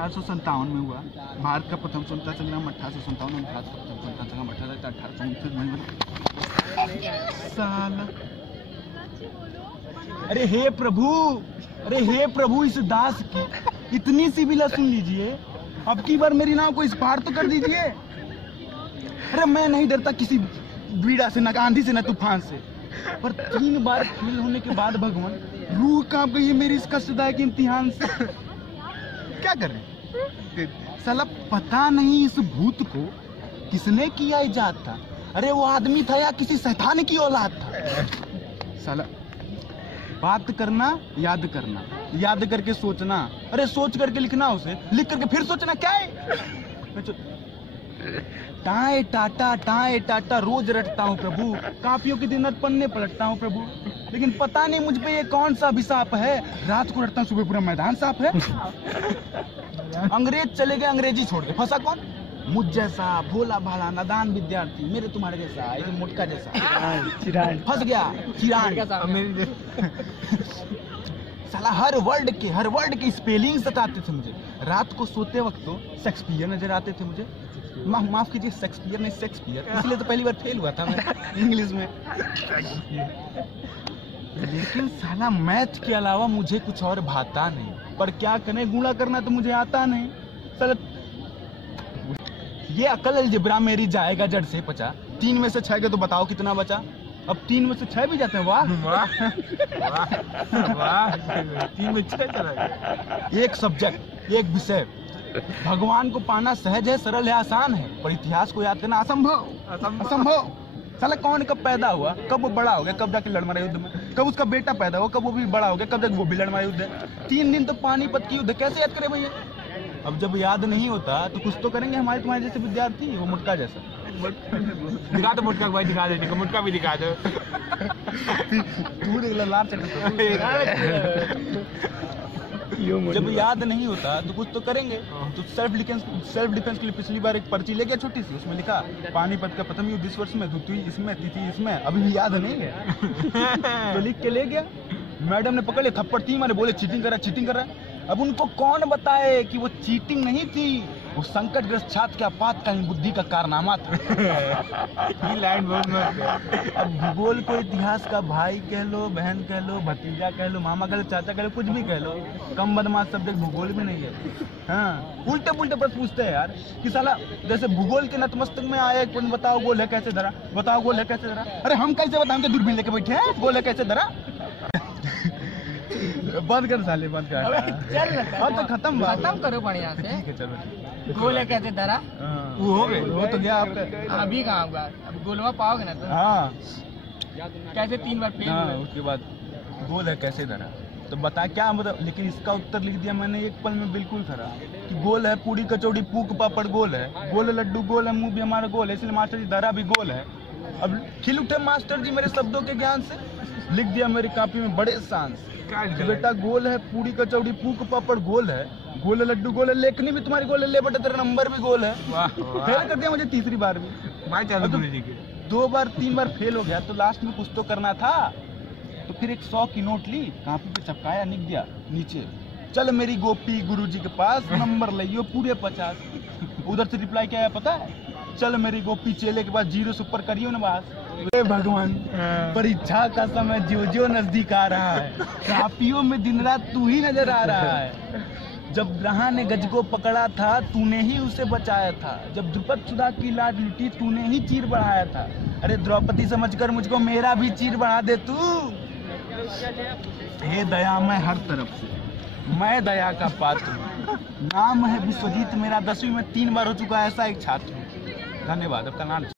1857 में हुआ। भारत का प्रथम स्वतंत्रता संग्राम 1857 में, भारत का प्रथम स्वतंत्रता संग्राम 1859 साल। अरे हे प्रभु इस दास की इतनी सी भी सुन लीजिए। अब की बार मेरी नाव को इस पार तो कर दीजिए। अरे मैं नहीं डरता किसी बीड़ा से, न आंधी से, न तूफान से, पर 3 बार फेल होने के बाद भगवान रूह कांप गई है मेरी इस कष्टदायक इम्तिहान से। क्या करें साला, पता नहीं इस भूत को किसने किया इजाद था। अरे वो आदमी था या किसी शैतान की औलाद था। साला बात करना, याद करना, याद करके सोचना, अरे सोच करके लिखना, उसे लिख करके फिर सोचना। क्या है टाए टाटा रोज रटता हूँ प्रभु, काफियों के दिन पन्ने पलटता हूँ प्रभु, लेकिन पता नहीं मुझ पे ये कौन सा अभिशाप है। रात को रटता हूँ, सुबह पूरा मैदान साफ है। अंग्रेज चले गए, अंग्रेजी छोड़ के फंसा कौन? मुझ जैसा भोला भाला नादान विद्यार्थी, मेरे तुम्हारे जैसा एक मुटका जैसा फंस गया चिरान। साला हर वर्ड के स्पेलिंग सताते थे मुझे। रात को सोते वक्त तो शेक्सपियर नजर आते थे मुझे। माफ कीजिए, शेक्सपियर नहीं शेक्सपियर, इसलिए तो पहली बार फेल हुआ था मैं इंग्लिश में। लेकिन साला मैथ के अलावा मुझे कुछ और भाता नहीं। पर क्या करें, गुणा करना तो मुझे आता नहीं। साला ये अकल अलजेब्रा मेरी जाएगा जड़ से पचा। 3 में से 6 के तो बताओ कितना बचा। अब 3 में से 6 भी जाते हैं। वाह वाह वाह, 3 में 6 चला गया। एक सब्जेक्ट, एक विषय। भगवान को पाना सहज है, सरल है, आसान है, पर इतिहास को याद करना असंभव। साला कौन कब पैदा हुआ, कब वो बड़ा हो गया, कब जाके लड़ मारा युद्ध में, कब उसका बेटा पैदा हुआ, कब वो भी बड़ा हो गया, कब जाके वो भी लड़ मारा युद्ध। 3 दिन तो पानीपत की युद्ध, कैसे याद करे भैया। अब जब याद नहीं होता तो कुछ तो करेंगे हमारे तुम्हारे जैसे विद्यार्थी, वो मुटका जैसा। दिखा दो मुटका भाई, दिखा दो मुटका भी दिखा दो। जब याद नहीं होता तो कुछ तो करेंगे। तो सेल्फ डिफेंस के लिए पिछली बार एक पर्ची ले गया छोटी सी, उसमें लिखा पानीपत का प्रथम युद्ध इस वर्ष में, द्वितीय इसमें, तिथि इसमें। अभी भी याद नहीं है तो लिख के ले गया। मैडम ने पकड़ लिया, थप्पड़ 3 मारे, बोले चीटिंग कर रहा है। अब उनको कौन बताए कि वो चीटिंग नहीं थी, वो संकटग्रस्त छात्र के आपातकालीन बुद्धि का कारनामा था। ये लाइन बहुत मस्त है। अब भूगोल को इतिहास का भाई कह लो, बहन कह लो, भतीजा कह लो, मामा कह लो, चाचा कह लो, कुछ भी कह लो, कम बदमाश सब्जेक्ट भूगोल भी नहीं है। हाँ, उल्टे पुल्टे प्रश्न पूछते हैं यार कि साला जैसे भूगोल के नतमस्तक में आया एक पॉइंट, बताओ गोल है कैसे धरा, बताओ गोल है कैसे धरा। अरे हम कैसे बताएंगे, दूरबीन लेके बैठे हैं, गोल है कैसे धरा। बंद कर साले, बंद कर। चल तो खत्म करो बढ़िया से। ठीक है चलो। गोल है कैसे धरा, वो हो गए, वो तो गया आपका। अभी कहाँ होगा, अब गोलवा पाओगे ना तो। हाँ कैसे 3 बार फेल। हाँ उसके बाद गोल है कैसे धरा, तो बता क्या मतलब। लेकिन इसका उत्तर लिख दिया मैंने एक पल में, बिल्कुल धरा कि गोल है पूरी कचौड़ी पूक पापड़ गोल है, गोल लड्डू गोल है, मुंह भी हमारा गोल है, इसलिए मास्टर जी धरा भी गोल है। अब खिल उठे मास्टर जी मेरे शब्दों के ज्ञान से, लिख दिया मेरी कॉपी में बड़े शान से, बेटा गोल है पूरी कचौड़ी पूक पापड़ गोल है, गोल लड्डू गोल है, लेखनी भी तुम्हारी गोल है, ले बेटा तेरा नंबर भी गोल है। फेल कर दिया मुझे तीसरी बार भी। 2 बार 3 बार फेल हो गया तो लास्ट में कुछ तो करना था। तो फिर एक 100 की नोट ली, कॉपी पे चिपकाया, लिख दिया नीचे, चल मेरी गोपी गुरुजी के पास, नंबर लियो पूरे 50। उधर से रिप्लाई क्या है पता है, चल मेरी गोपी चेले के पास, 0 से ऊपर करियो नवाज। भगवान परीक्षा का समय जो नजदीक आ रहा है, कापियों में दिन रात तू ही नजर आ रहा है। जब राह ने गज को पकड़ा था तूने ही उसे बचाया था, जब द्रुपद सुधा की लाज लुटी तूने ही चीर बढ़ाया था। अरे द्रौपदी समझकर मुझको मेरा भी चीर बढ़ा दे तू। हे दया मैं हर तरफ से, मैं दया का पात्र हूँ। नाम है विश्वजीत मेरा, 10वीं में 3 बार हो चुका ऐसा एक छात्र हूँ। धन्यवाद। आपका नाम?